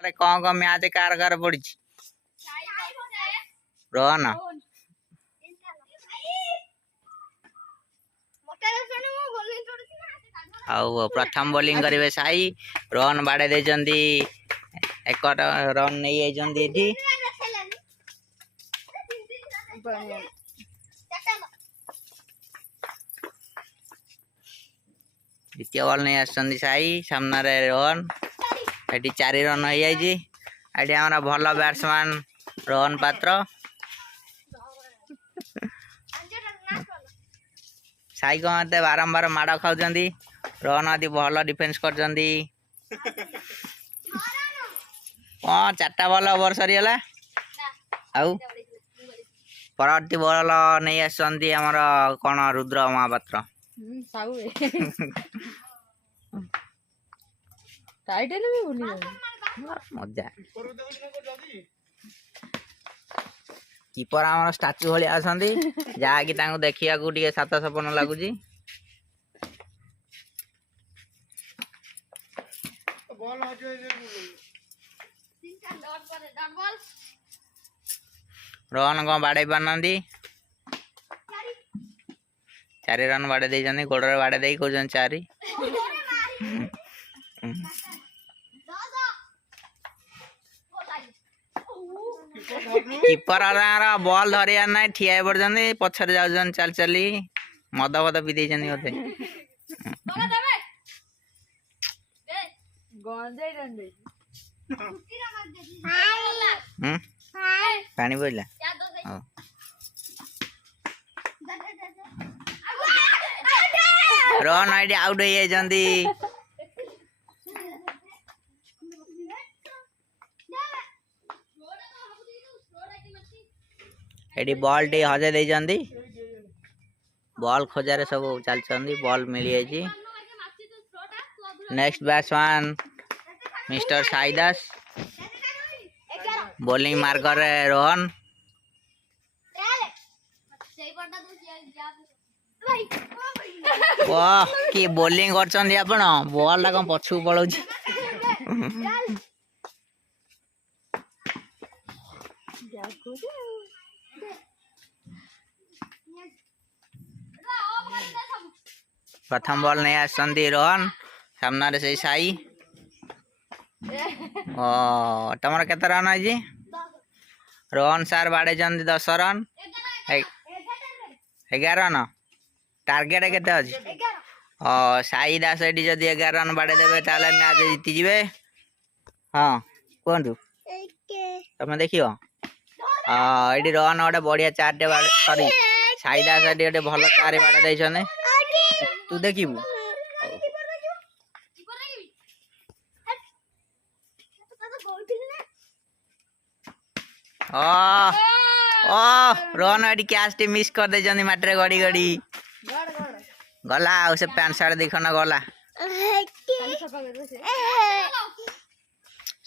अरे कौन कौन मैच कार घर पड़ी रोहन आउ प्रथम बोलिंग करेंगे साई रोहन बाड़े देचंदी एक रन नहीं जाइछंदी एठी द्वितीय बॉल नहीं आसंदी साई सामने रे रोहन एठी 4 रन हो जाइछि एठी हमरा भलो बैट्समैन रोहन पात्र साई को मते बारंबार माड़ खाउचंदी रोहन आदि भलो डिफेंस करचंदी हां 4टा बॉल ओवर सरीला आउ परवर्ती बॉल नहीं आसंदी हमर कोन रुद्र महापात्र साउ टाइटल भी भूली मजा कीपर हमर स्टैचू भली आसंदी जा कि तांको देखिया को टिके सात सपन लागुची बॉल आ जाए रोहन को बाड़े पारनांदी 4 रन बाड़े देइछन्ती गोडरे बाड़े देई कोजन 4 कीपर आरा बॉल धरिया ना ठिया पड़जन पछर जाउजन चल चली मद मद पी देइछन्ती ओते गंजे रंदे पानी बोला रोहन आईडी आउट हो जाइछन्ती एडी बॉल टी हजे देइछन्ती बॉल खोजारे सब चलछन्ती बॉल मिली जाइछि next batsman mister Saidas bowling मार करे रोहन वाह की बॉलिंग करछन्ती आपण बॉल ला कोन पछु पळौछि प्रथम बॉल नहीं आसंदी रोहन सामना रे से साई ओ तमर केते रन है जी रोहन सर बाड़े जंदी 10 रन 11 रन टार्गेट केते अछि ओ साई दास एडी जदी 11 रन बाड़े देबे ताले मैच जीति जिवे हां कोंतु तमे देखियो एडी रोहन ओडे बढ़िया 4 टे बाड़े सॉरी साई दास एडी ओडे भलो 4 बाड़े दैछने तू देखिबू रोहन एडी कैच टी मिस कर दे जंदी माटरे गड़ी गड़ी गला उसे पैंट शर्ट देखना गला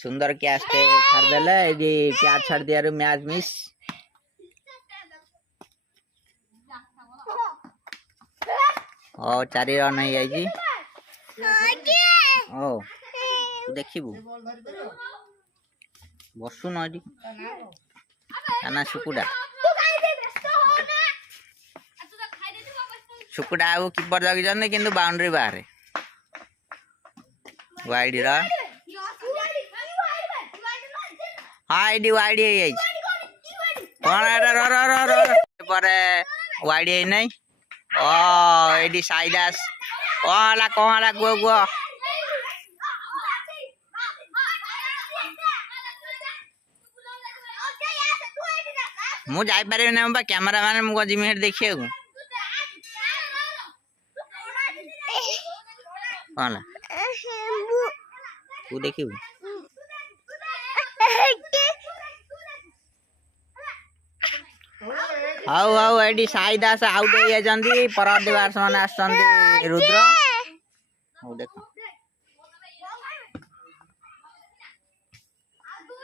सुंदर कैच टे छाड़ देले एडी कैच छाड़ दिया रे मैच मिस ओ 4 रन है आई ओ देखिबू बसु नडी ना सुकुडा सुकुडा आउ कीपर जगी जने किंतु बाउंड्री बाहर वाइड रा हाइडी वाइड है कोन एटा रो रो रो रो परे वाइड है नहीं ओ एडी साइडास ओला कोला गो गो मु जाई पारे ना बा कैमरा मैन मु जिमी हेड देखिए को कोला तू देखिबू हाउ हाउ एडी साईदास आउट हो जंदी परवर्ती बैट्समैन आसंदी रुद्र हो देखो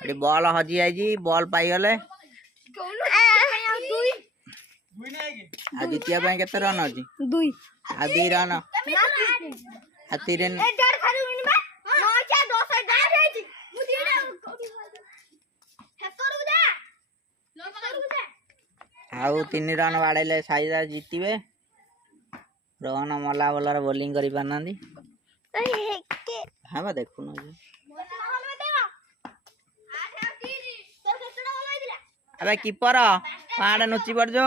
एडी बॉल हजी आई जी बॉल पाई गले आ द्वितीय ପାଇଁ କେତେ ରନ ଅଛି 2 आ 2 रन आ 3 रन आउ 3 रन बाड़े साई दास जीतबे। रोहन मला बॉलर बोलिंग करि पारनांदी। हाँ बा देखु न अबे कीपर पाड़े नुची पड़जो।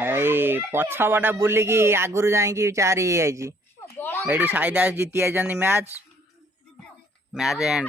एई पछबटा बुलिकी आगुरु जाईकी 4 ही आइची। एडी साई दास जीती आइचंदी मैच एंड।